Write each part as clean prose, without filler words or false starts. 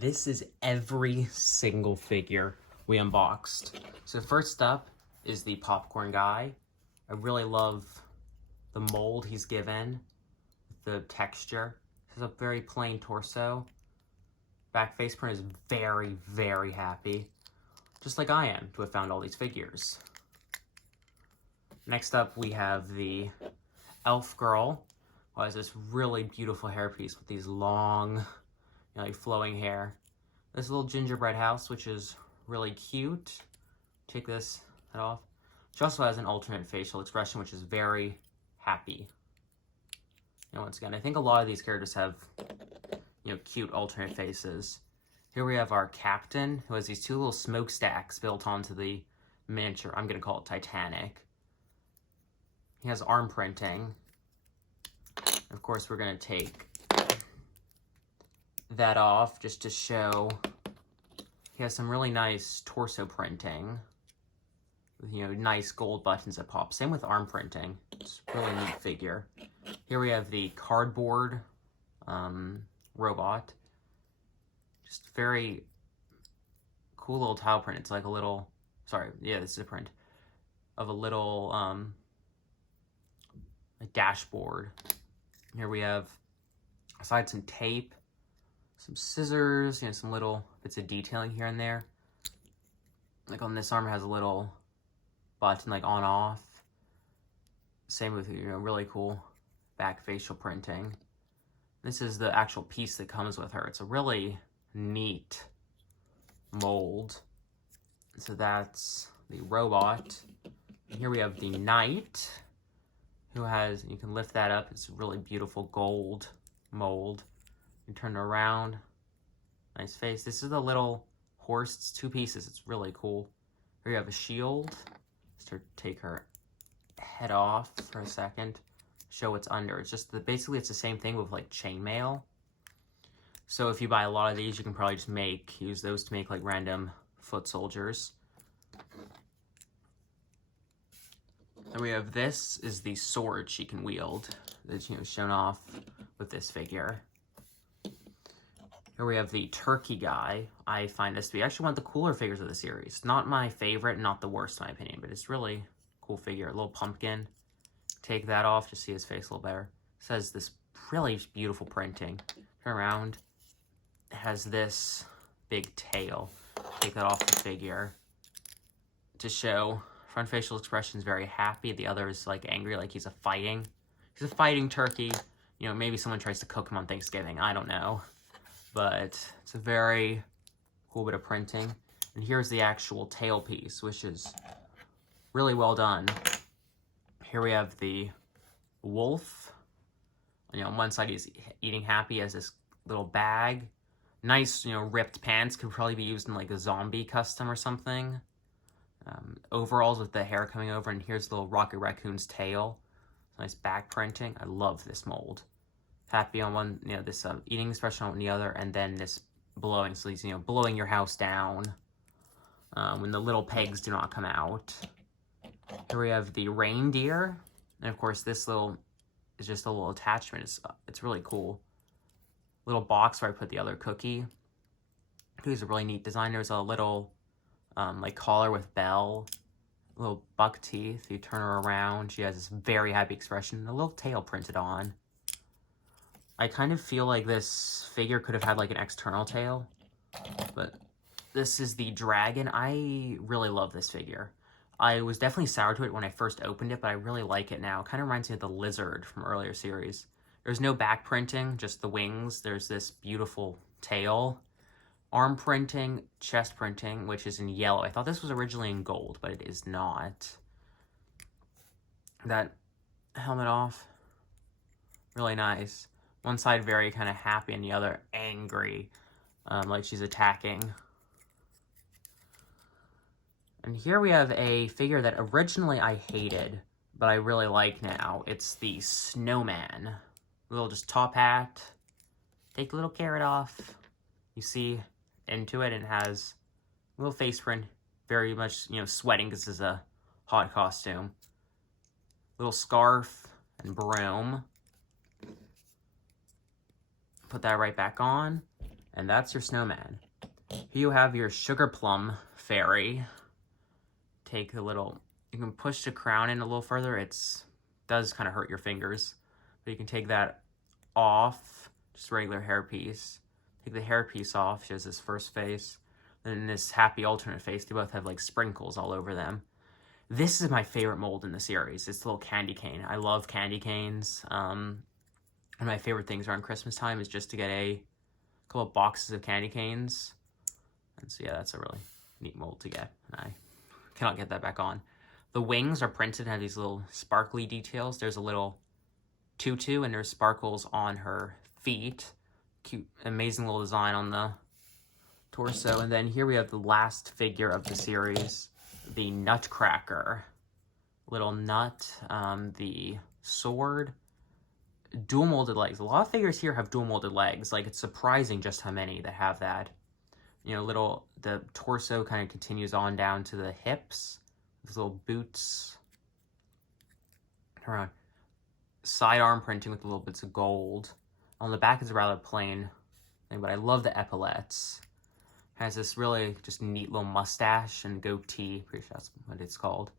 This is every single figure we unboxed. So first up is the popcorn guy. I really love the mold he's given, the texture. This is a very plain torso. Back face print is very, very happy. Just like I am to have found all these figures. Next up we have the elf girl, who has this really beautiful hairpiece with these long, like flowing hair. This little gingerbread house, which is really cute. Take this head off. She also has an alternate facial expression, which is very happy. And once again, I think a lot of these characters have, cute alternate faces. Here we have our captain, who has these two little smokestacks built onto the miniature. I'm gonna call it Titanic. He has arm printing. Of course, we're gonna take that off just to show he has some really nice torso printing with, nice gold buttons that pop. Same with arm printing. It's a really neat figure. Here we have the cardboard robot. Just very cool little tile print. It's like a little, this is a print of a little a dashboard. Here we have, aside some tape, some scissors, some little bits of detailing here and there. Like on this arm, it has a little button, like on off. Same with, really cool back facial printing. This is the actual piece that comes with her. It's a really neat mold. So that's the robot. And here we have the knight, who has, you can lift that up. It's a really beautiful gold mold. You turn it around. Nice face. This is the little horse. It's two pieces. It's really cool. Here you have a shield. Just to take her head off for a second. Show what's under. It's just basically it's the same thing with like chainmail. So if you buy a lot of these, you can probably just use those to make like random foot soldiers. And we have this is the sword she can wield. That's shown off with this figure. Here we have the turkey guy. I find this to be actually one of the cooler figures of the series. Not my favorite, not the worst in my opinion, but it's really cool figure. A little pumpkin. Take that off to see his face a little better. It says this really beautiful printing. Turn around. It has this big tail. Take that off the figure to show front facial expression is very happy. The other is like angry, like he's a fighting turkey. Maybe someone tries to cook him on Thanksgiving. I don't know. But it's a very cool bit of printing. And here's the actual tail piece, which is really well done. Here we have the wolf. On one side he's eating happy, he has this little bag. Nice, ripped pants, could probably be used in like a zombie custom or something. Overalls with the hair coming over, and here's the little Rocket Raccoon's tail. Nice back printing. I love this mold. Happy on one, this eating expression on the other, and then this blowing. So he's, blowing your house down when the little pegs do not come out. Here we have the reindeer, and of course this little is just a little attachment. It's really cool. Little box where I put the other cookie. It's a really neat design. There's a little like collar with bell, little buck teeth. You turn her around. She has this very happy expression. A little tail printed on. I kind of feel like this figure could have had like an external tail, but this is the dragon. I really love this figure. I was definitely sour to it when I first opened it, but I really like it now. It kind of reminds me of the lizard from earlier series. There's no back printing, just the wings. There's this beautiful tail. Arm printing, chest printing, which is in yellow. I thought this was originally in gold, but it is not. That helmet off. Really nice. One side very kind of happy and the other angry, like she's attacking. And here we have a figure that originally I hated, but I really like now. It's the Snowman. Little just top hat. Take the little carrot off. You see into it, and it has a little face print. Very much, sweating because this is a hot costume. Little scarf and broom. Put that right back on. And that's your snowman. Here you have your sugar plum fairy. Take the little, you can push the crown in a little further. It's does kind of hurt your fingers, but you can take that off, just regular hairpiece. Take the hairpiece off, shows his first face. Then this happy alternate face, they both have like sprinkles all over them. This is my favorite mold in the series. It's the little candy cane. I love candy canes. One of my favorite things around Christmas time is just to get a couple of boxes of candy canes. And so yeah, that's a really neat mold to get. And I cannot get that back on. The wings are printed and have these little sparkly details. There's a little tutu and there's sparkles on her feet. Cute, amazing little design on the torso. And then here we have the last figure of the series, the Nutcracker. Little nut, the sword, dual molded legs. A lot of figures here have dual molded legs. Like, it's surprising just how many that have that. You know, the torso kind of continues on down to the hips. These little boots. Around. Sidearm printing with little bits of gold. On the back is a rather plain thing, but I love the epaulets. Has this really just neat little mustache and goatee. Pretty sure that's what it's called.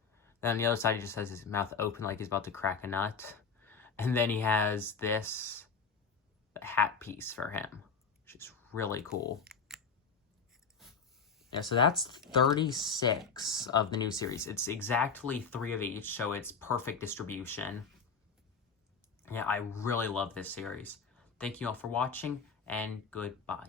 Then on the other side, he just has his mouth open like he's about to crack a nut. And then he has this hat piece for him, which is really cool. Yeah, so that's 36 of the new series. It's exactly 3 of each, so it's perfect distribution. Yeah, I really love this series. Thank you all for watching, and goodbye.